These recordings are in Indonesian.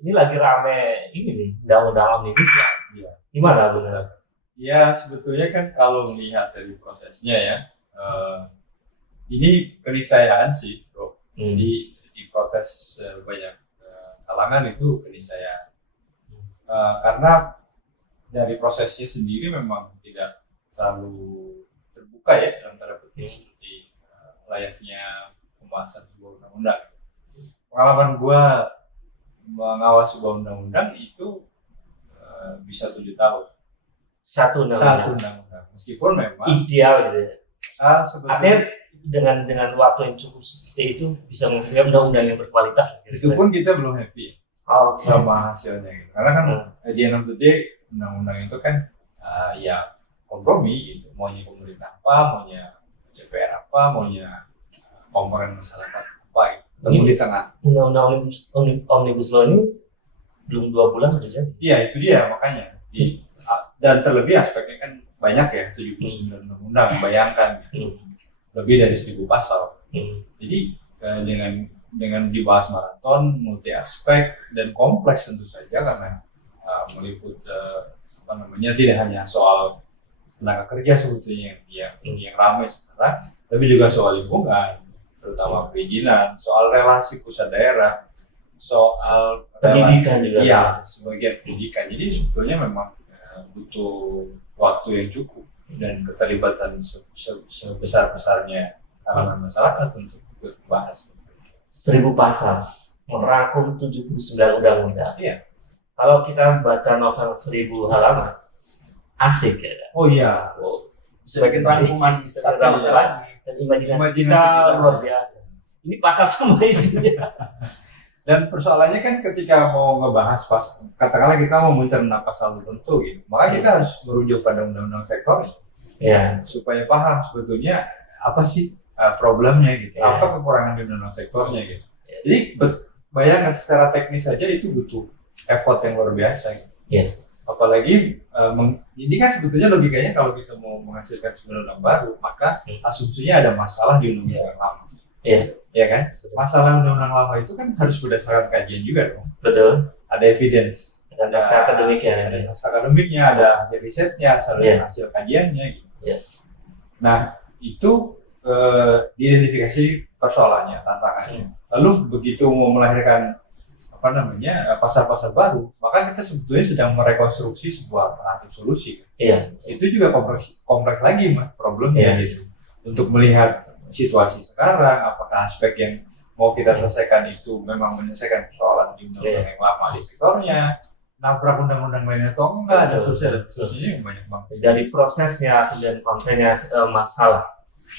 ini lagi rame ini nih, undang-undang omnibus ya. Iya. Gimana benar? Ya sebetulnya kan kalau melihat dari prosesnya ya, ini keniscayaan sih, bro. Jadi di protes banyak kalangan itu keniscayaan. Karena dari prosesnya sendiri memang tidak terlalu terbuka ya dalam tanda petik seperti layaknya pembahasan sebuah undang-undang. Pengalaman gua mengawasi sebuah undang-undang itu bisa 7 tahun. Satu Satu undang-undang. undang-undang. Meskipun memang Ideal gitu ya. sebetulnya Artinya dengan waktu yang cukup seperti itu bisa menghasilkan undang-undang yang berkualitas. itu pun kita belum happy sama hasilnya gitu. Karena kan at the end of the day undang-undang itu kan ya kompromi gitu. Maunya pemerintah apa, maunya DPR apa, maunya komponen masyarakat apa gitu. Temu di tengah. Undang-undang omnibus law ini belum 2 bulan sudah jadi. Iya itu dia makanya. Dan terlebih aspeknya kan banyak ya, 79 undang-undang, bayangkan gitu. Lebih dari 1000 pasal. Jadi dengan dibahas maraton, multi aspek dan kompleks tentu saja karena meliput tidak hanya soal tenaga kerja sebetulnya yang ramai sekarang, tapi juga soal lingkungan, terutama perizinan, soal relasi pusat daerah, soal pendidikan juga. Iya, sebagian pendidikan. Jadi sebetulnya memang butuh waktu yang cukup dan keterlibatan sebesar-besarnya kalangan masyarakat untuk bahas. 1000 pasal merangkum 79 undang-undang. Iya. Kalau kita baca novel 1000 halaman, asik ya. Oh iya. Bisa bikin rangkuman satu novel lagi. Dan imajinasi kita luar biasa. Ini pasal semua isinya. Dan persoalannya kan ketika mau ngebahas katakanlah kita mau mencerna pasal tertentu gitu, maka kita harus merujuk pada undang-undang sektornya, supaya paham sebetulnya apa sih problemnya gitu, apa kekurangan di undang-undang sektornya gitu. Jadi bayangkan secara teknis saja itu butuh effort yang luar biasa gitu. Apalagi ini kan sebetulnya logikanya kalau kita mau menghasilkan sebuah undang baru, maka asumsinya ada masalah di undang-undang yang lama. Ya kan? Masalah undang-undang lama itu kan harus berdasarkan kajian juga dong. Betul. Ada evidence, ada naskah akademiknya, ada hasil risetnya, hasil kajiannya gitu. Nah, itu diidentifikasi persoalannya, tantangannya. Lalu begitu mau melahirkan pasal-pasal baru, maka kita sebetulnya sedang merekonstruksi sebuah alternatif solusi. Itu juga kompleks lagi problemnya gitu. Untuk melihat situasi sekarang, apakah aspek yang mau kita selesaikan itu memang menyelesaikan persoalan di undang-undang yang lama di sektornya, nabrak undang-undang lainnya atau enggak, dan seterusnya yang banyak banget. Dari prosesnya dan kontennya masalah.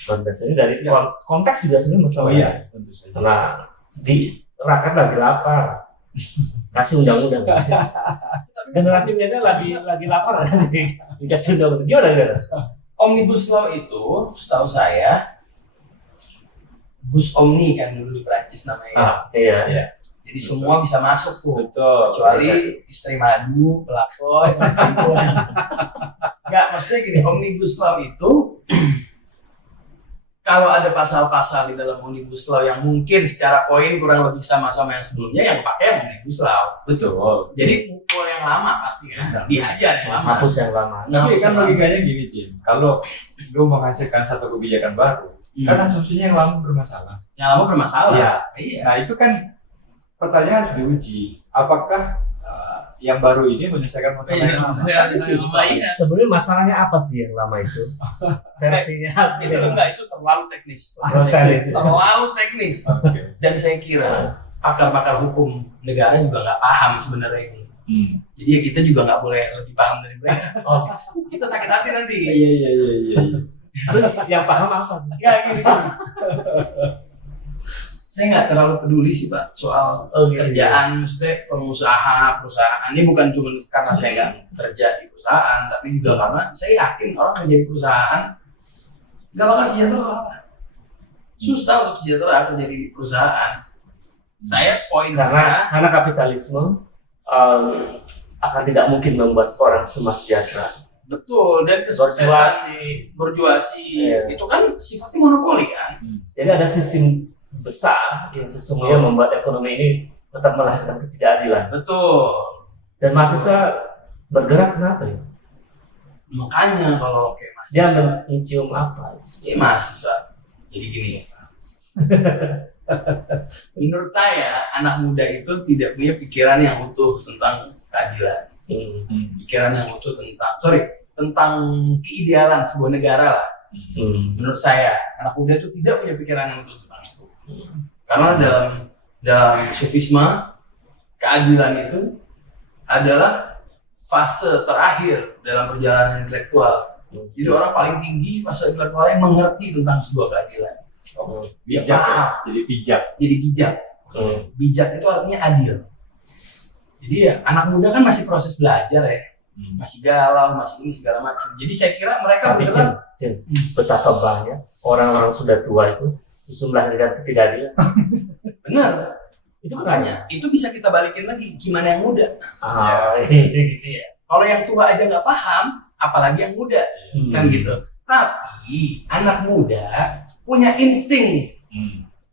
Biasanya dari konteks juga sebenarnya masalah. Oh iya, tentu saja. Nah, di rakyat lagi lapar, kasih undang-undang. Generasi milenial lagi lapar, dikasih undang-undang. Gimana? Omnibus Law itu, setahu saya, bus omni kan dulu di Prancis namanya. Iya. Jadi semua bisa masuk tuh. Betul. Kecuali istri madu, pelakon, sama selingkuhan. Enggak, maksudnya gini, Omnibus Law itu kalau ada pasal-pasal di dalam Omnibus Law yang mungkin secara poin kurang lebih sama-sama yang sebelumnya, yang pakai yang Omnibus Law. Betul. Jadi pukul yang lama pasti kan, dihajar yang lama. Hapus yang lama. Tapi kan logikanya gini, Cim. Kalau lu menghasilkan satu kebijakan baru, kan asumsinya yang lama bermasalah. Yang lama bermasalah. Iya. Nah itu kan pertanyaan harus diuji. Apakah yang baru ini menyelesaikan masalah yang lama? Sebenarnya masalahnya apa sih yang lama itu? Versinya itu terlalu teknis. Terlalu teknis. Dan saya kira pakar-pakar hukum negara juga nggak paham sebenarnya ini. Jadi ya kita juga nggak boleh lebih paham dari mereka. Kita sakit hati nanti. Iya. Terus yang paham apa? Ya gini. Saya nggak terlalu peduli sih Pak soal kerjaan, maksudnya pengusaha, perusahaan. Ini bukan cuma karena saya nggak kerja di perusahaan, tapi juga karena saya yakin orang kerja di perusahaan nggak bakal sejahtera. Susah untuk sejahtera kerja di perusahaan. Saya poin karena kapitalisme akan tidak mungkin membuat orang semua sejahtera. Betul, dan kesuksesan berjuasi itu kan sifatnya monopoli kan. Jadi ada sistem besar yang sesungguhnya membuat ekonomi ini tetap melahirkan ketidakadilan. Betul. Dan mahasiswa bergerak kenapa ya? Makanya kalau kayak Dia mahasiswa, mencium apa? ya mahasiswa. Jadi gini ya. Menurut saya anak muda itu tidak punya pikiran yang utuh tentang keadilan. Pikiran yang utuh tentang keidealan sebuah negara lah. Menurut saya anak muda itu tidak punya pikiran yang utuh tentang itu. Karena dalam sufisme keadilan itu adalah fase terakhir dalam perjalanan intelektual. Jadi orang paling tinggi fase intelektualnya mengerti tentang sebuah keadilan. Bijak ya? Jadi bijak. Jadi bijak. Bijak itu artinya adil. Jadi ya anak muda kan masih proses belajar ya. Masih galau, masih ini segala macam. Jadi saya kira mereka Tapi bergerak. betapa banyak orang-orang sudah tua itu justru melahirkan ketidakadilan. Benar. Itu Makanya itu bisa kita balikin lagi. Gimana yang muda? Gitu ya. Kalau yang tua aja nggak paham, apalagi yang muda, kan gitu. Tapi anak muda punya insting.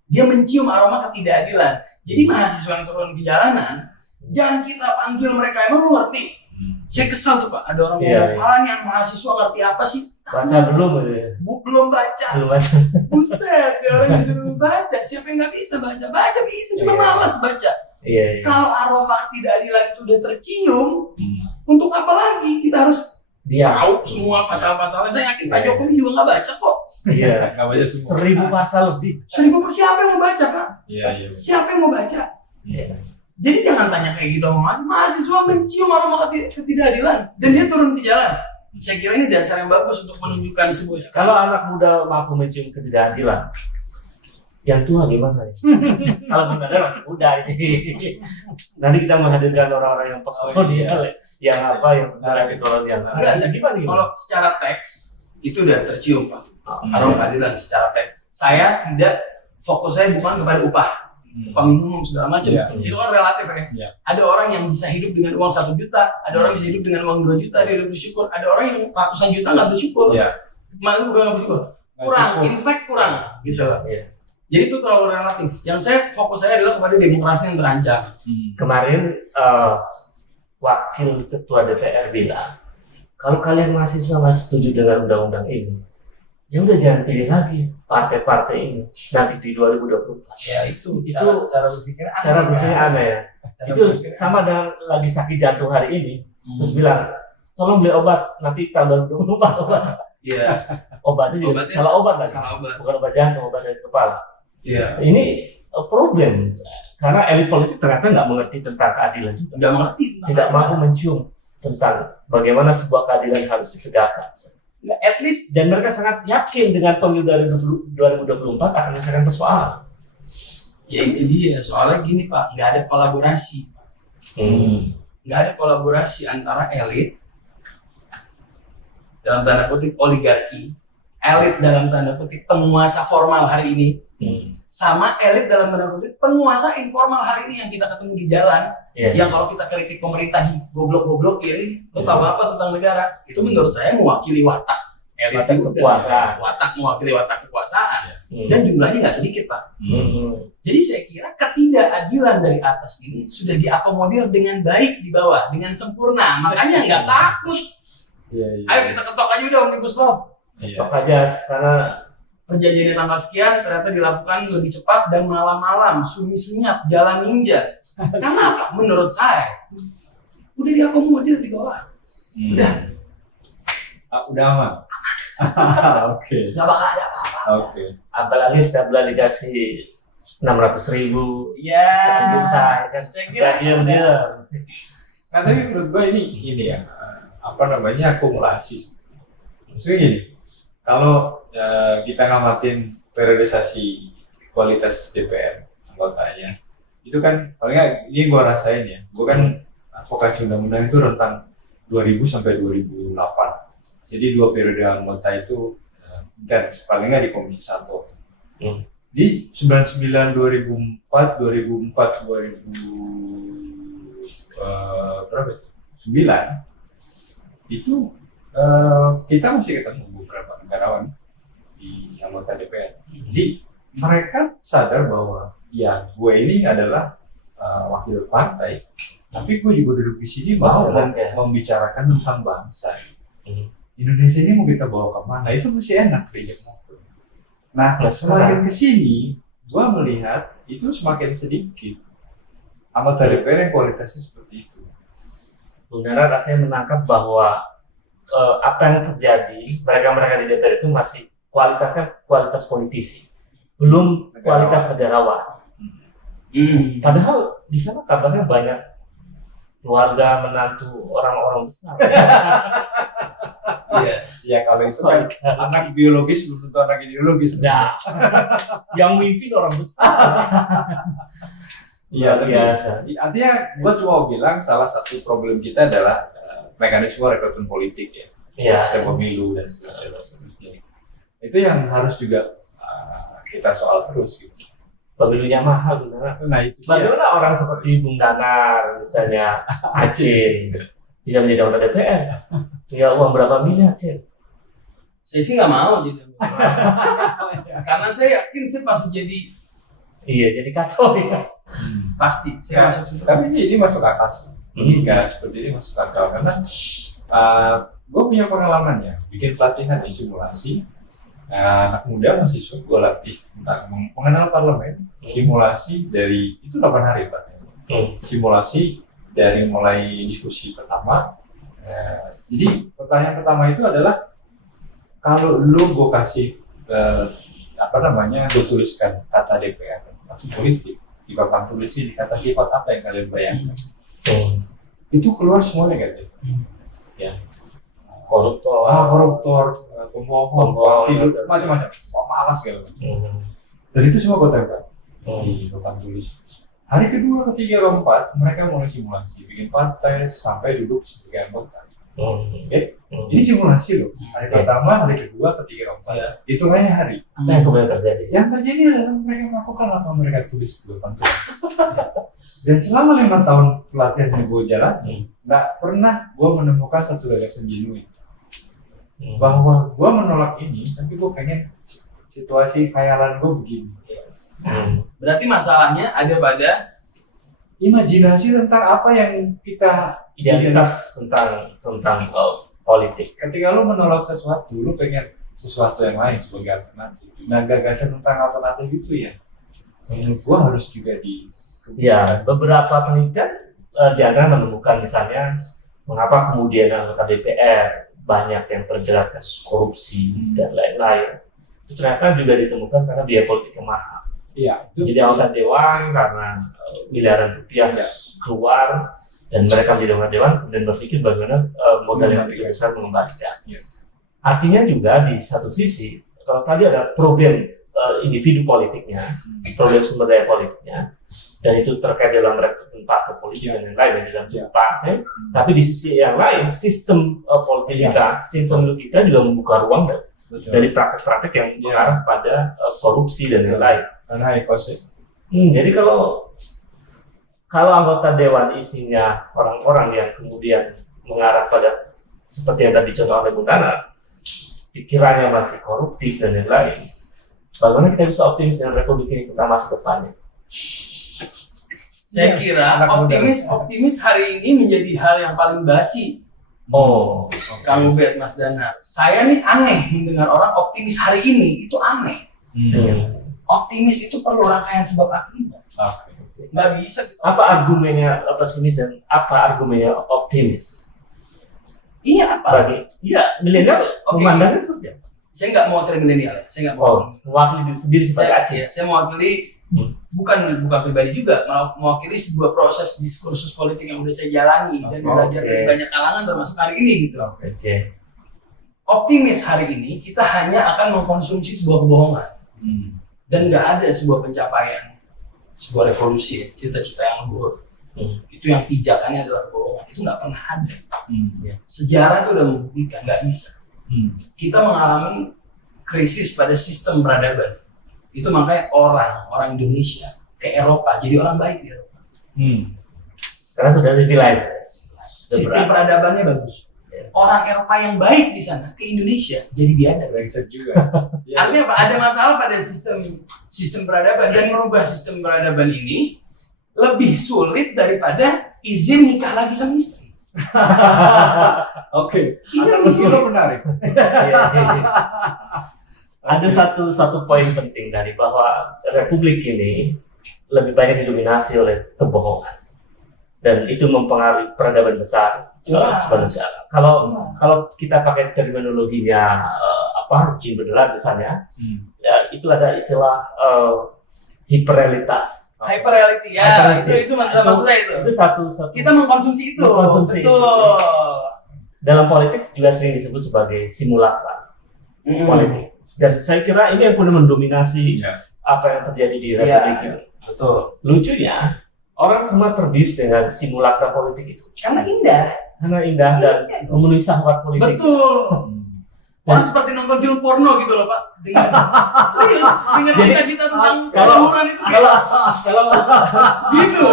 Dia mencium aroma ketidakadilan. Jadi mahasiswa yang turun ke jalanan, jangan kita panggil mereka, emang lu ngerti? Saya kesal tuh Pak, ada orang ngomong, yang mahasiswa ngerti apa sih? Baca belum gitu ya? Belum baca. Belum baca. Buset, dia orang disuruh baca. Siapa yang nggak bisa baca? Baca bisa, cuma malas baca. Iya. Kalau aroma ketidakadilan itu udah tercium, untuk apa lagi kita harus tahu semua pasal-pasalnya? Saya yakin Pak Jokowi juga nggak baca kok. Iya. Nggak baca semua. 1000 pasal lebih. 1000 per siapa yang mau baca Pak? Iya. Siapa yang mau baca? Iya. Jadi jangan tanya kayak gitu sama mahasiswa mencium aroma ketidakadilan dan dia turun ke jalan. Saya kira ini dasar yang bagus untuk menunjukkan sebuah sikap. Kalau anak muda mampu mencium ketidakadilan, yang tua gimana ya? Kalau benar masih muda ini. Nanti kita menghadirkan orang-orang yang postkolonial, yang generasi kolonial. Enggak, kalau secara teks itu udah tercium Pak. Aroma ketidakadilan secara teks. Saya tidak, fokus saya bukan kepada upah minimum segala macam. Itu kan relatif ya. Ada orang yang bisa hidup dengan uang 1 juta, ada orang yang bisa hidup dengan uang 2 juta, dia udah bersyukur. Ada orang yang ratusan juta nggak bersyukur. Malu bukan nggak bersyukur. Kurang, in fact kurang, gitu loh. Jadi itu terlalu relatif. Yang fokus saya adalah kepada demokrasi yang terancam. Kemarin wakil ketua DPR bilang, kalau kalian mahasiswa nggak setuju dengan undang-undang ini, ya udah jangan pilih lagi partai-partai ini nanti di 2024. Ya itu cara berpikir aneh ya. Itu sama dengan lagi sakit jantung hari ini, terus bilang tolong beli obat nanti tahun 2024 obat. Iya. Obatnya juga salah obat nggak? Bukan obat jantung, obat sakit kepala. Iya. Ini problem karena elit politik ternyata nggak mengerti tentang keadilan juga. Nggak mengerti. Tidak mampu mencium tentang bagaimana sebuah keadilan harus ditegakkan. At least, dan mereka sangat yakin dengan pemilu 2024 akan menyelesaikan persoalan. Ya itu dia, soalnya gini Pak, nggak ada kolaborasi. Nggak ada kolaborasi antara elit dalam tanda kutip oligarki, elit dalam tanda kutip penguasa formal hari ini, sama elit dalam tanda kutip penguasa informal hari ini yang kita ketemu di jalan. Yang kalau kita kritik pemerintah di goblok-goblokin, lo tahu apa tentang negara? Itu menurut saya mewakili watak elit kekuasaan. Watak mewakili watak kekuasaan. Dan jumlahnya nggak sedikit Pak. Jadi saya kira ketidakadilan dari atas ini sudah diakomodir dengan baik di bawah, dengan sempurna. Makanya nggak takut. Ayo kita ketok aja udah Omnibus Law. Ketok aja karena perjanjiannya tanggal sekian ternyata dilakukan lebih cepat dan malam-malam, sunyi-senyap, jalan ninja. Karena apa? Menurut saya udah diakomodir di bawah. Udah aman. Oke. Nggak bakal ada apa-apa. Oke. Apalagi setiap bulan dikasih 600.000. Iya. Kan Saya kira dia. Nah tapi menurut gue ini ya akumulasi. Maksudnya gini, kalau kita ngamatin periodisasi kualitas DPR anggotanya, itu kan palingnya ini gue rasain ya, gue kan advokasi undang-undang itu rentang 2000 sampai 2008. Jadi 2 periode anggota itu intens, palingnya di Komisi 1. Di 99, 2004, 2009 itu kita masih ketemu beberapa negarawan di anggota DPR. Jadi mereka sadar bahwa ya gue ini adalah wakil partai, tapi gue juga duduk di sini mau membicarakan tentang bangsa. Indonesia ini mau kita bawa kemana? Itu masih enak diajak ngobrol. Nah, semakin kesini, gue melihat itu semakin sedikit anggota DPR yang kualitasnya seperti itu. Benar, artinya menangkap bahwa apa yang terjadi, mereka-mereka di DPR itu masih kualitasnya kualitas politisi, belum kualitas negarawan. Padahal di sana kabarnya banyak keluarga, menantu, orang-orang besar. Ya kalau itu kan anak biologis belum tentu anak ideologis. Nah, yang mimpin orang besar. Iya, biasa. Artinya gue cuma bilang salah satu problem kita adalah mekanisme rekrutmen politik ya, sistem pemilu dan seterusnya. Itu yang harus juga kita soal terus gitu. Pemilunya mahal benar. Nah itu. Bagaimana orang seperti Bung Danar, misalnya Aceh, bisa menjadi anggota DPR? Ya uang berapa miliar, Aceh? Saya sih nggak mau gitu. Karena saya yakin saya pasti jadi. Iya, jadi kacau ya. Pasti. Saya masuk situ. Tapi ini masuk akal sih. Ini seperti ini masuk akal karena gue punya pengalaman ya, bikin pelatihan di simulasi. Anak muda mahasiswa gue latih tentang mengenal parlemen, simulasi dari itu 8 hari Pak. Simulasi dari mulai diskusi pertama. Jadi pertanyaan pertama itu adalah kalau lu gue kasih gue tuliskan kata DPR atau politik di papan tulis ini kata sifat apa yang kalian bayangkan? Itu keluar semua negatif. Ya. Koruptor, pembohong, tidur, macam-macam, malas gitu. Dan itu semua gue tempel di papan tulis. Hari kedua, ketiga, keempat, mereka mulai simulasi, bikin partai sampai duduk sebagai anggota. Ini simulasi loh. Hari pertama, hari kedua, ketiga, keempat. Hitungannya hari. Apa yang kemudian terjadi? Yang terjadi adalah mereka melakukan apa mereka tulis di papan tulis. Dan selama 5 tahun pelatihan yang gue jalani, nggak pernah gue menemukan satu gagasan genuine. Bahwa gue menolak ini, tapi gue pengen situasi khayalan gue begini. Berarti masalahnya ada pada imajinasi tentang apa yang kita identitas tentang politik. Ketika lu menolak sesuatu, lu pengen sesuatu yang lain sebagai alternatif. Nah, gagasan tentang alternatif itu ya, menurut gue harus juga Ya, beberapa penelitian di antara menemukan misalnya mengapa kemudian anggota DPR banyak yang terjerat kasus korupsi dan lain-lain. Itu ternyata juga ditemukan karena biaya politik yang mahal. Iya. Jadi anggota dewan karena miliaran rupiah keluar dan mereka menjadi anggota dewan dan berpikir bagaimana modal yang begitu besar mengembalikan. Artinya juga di satu sisi kalau tadi ada problem individu politiknya, problem sumber daya politiknya, dan itu terkait dalam rekrutmen partai politik dan lain-lain di dalam partai. Tapi di sisi yang lain, sistem politik kita, sistem pemilu kita juga membuka ruang dari praktek-praktek yang mengarah pada korupsi dan lain-lain. Dan high cost. Jadi kalau anggota dewan isinya orang-orang yang kemudian mengarah pada seperti yang tadi contoh oleh Bung Danar, pikirannya masih koruptif dan lain-lain, bagaimana kita bisa optimis dengan republik ini kita masa depannya? Saya kira optimis hari ini menjadi hal yang paling basi. Kang Ubed, Mas Danar. Saya nih aneh mendengar orang optimis hari ini, itu aneh. Optimis itu perlu rangkaian sebab akibat. Nggak bisa. Apa argumennya pesimis dan apa argumennya optimis? Iya apa? Milenial memandangnya seperti apa? Saya nggak mau milenial ya. Saya nggak mau. Mewakili diri sendiri sebagai Aceh. Saya mewakili bukan pribadi juga, mewakili sebuah proses diskursus politik yang udah saya jalani dan belajar dari banyak kalangan termasuk hari ini gitu. Optimis hari ini kita hanya akan mengkonsumsi sebuah kebohongan dan nggak ada sebuah pencapaian, sebuah revolusi, cita-cita yang luhur. Itu yang pijakannya adalah kebohongan, itu nggak pernah ada. Sejarah itu udah membuktikan nggak bisa. Kita mengalami krisis pada sistem peradaban. Itu makanya orang Indonesia ke Eropa jadi orang baik di Eropa. Karena sudah civilized. Sistem peradabannya bagus. Orang Eropa yang baik di sana ke Indonesia jadi biadab. Juga. Artinya apa? Ada masalah pada sistem peradaban dan merubah sistem peradaban ini lebih sulit daripada izin nikah lagi sama istri. Oke. Ini Atau meskipun menarik. Iya, iya. Ada satu poin penting dari bahwa Republik ini lebih banyak didominasi oleh kebohongan dan itu mempengaruhi peradaban besar sebenarnya. Kalau kita pakai terminologinya Jin beneran misalnya, ya, itu ada istilah hiperrealitas. Hyperreality ya, itu maksudnya itu. Itu satu Kita mengkonsumsi itu. Mengkonsumsi Betul. itu. Dalam politik juga sering disebut sebagai simulacra politik. Dan saya kira ini yang kemudian mendominasi apa yang terjadi di Republik ini. Betul. Lucunya, orang semua terbius dengan simulacra politik itu. Karena indah. Dan memenuhi syahwat politik. Betul. Orang seperti nonton film porno gitu loh Pak. Serius, dengan cita-cita tentang keluhuran itu kalau gitu.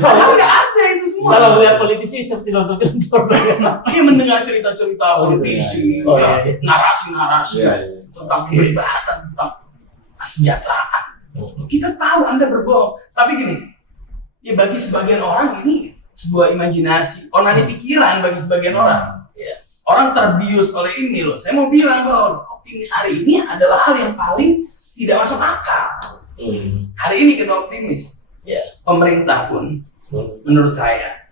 Padahal nggak ada itu semua. Kalau melihat politisi seperti nonton film porno. Dia mendengar cerita-cerita politisi, narasi-narasi tentang kebebasan, tentang kesejahteraan. Kita tahu Anda berbohong, tapi gini, ya bagi sebagian orang ini sebuah imajinasi, onani pikiran bagi sebagian orang. Orang terbius oleh ini loh. Saya mau bilang bahwa optimis hari ini adalah hal yang paling tidak masuk akal. Hari ini kita optimis. Pemerintah pun, menurut saya,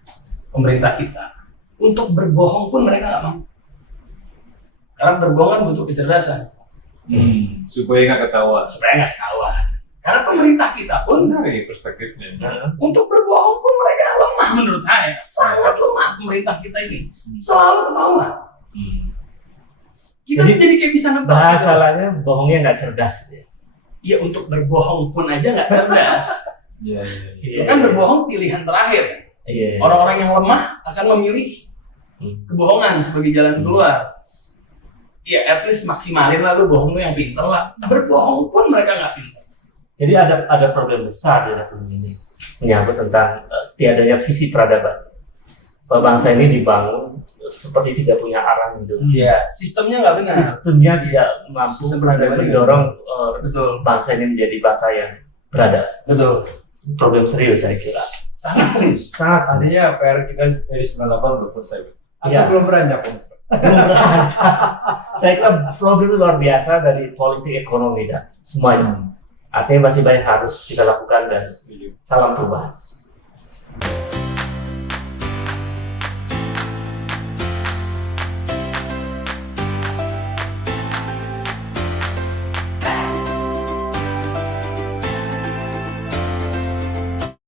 pemerintah kita untuk berbohong pun mereka nggak mau. Karena berbohong kan butuh kecerdasan. Supaya nggak ketahuan. Karena pemerintah kita pun dari perspektifnya. untuk berbohong pun mereka lemah menurut saya. Sangat lemah pemerintah kita ini. Selalu ketahuan. Kita jadi kayak bisa nebak. Masalahnya bohongnya nggak cerdas. Ya untuk berbohong pun aja nggak cerdas. Kan berbohong pilihan terakhir. Orang-orang yang lemah akan memilih kebohongan sebagai jalan keluar. Ya at least maksimalin lah lu bohong lu yang pinter lah. Berbohong pun mereka nggak pinter. Jadi ada problem besar di Republik ini menyangkut tentang tiadanya visi peradaban. Bahwa bangsa ini dibangun seperti tidak punya arah gitu. Iya, sistemnya nggak benar. Sistemnya tidak mampu mendorong bangsa ini menjadi bangsa yang beradab. Betul. Problem serius saya kira. Sangat serius. Sangat. Artinya PR kita dari 98 belum selesai. Atau Iya. belum beranjak pun. Saya kira problem itu luar biasa dari politik ekonomi dan semuanya. Artinya masih banyak harus kita lakukan dan salam perubahan.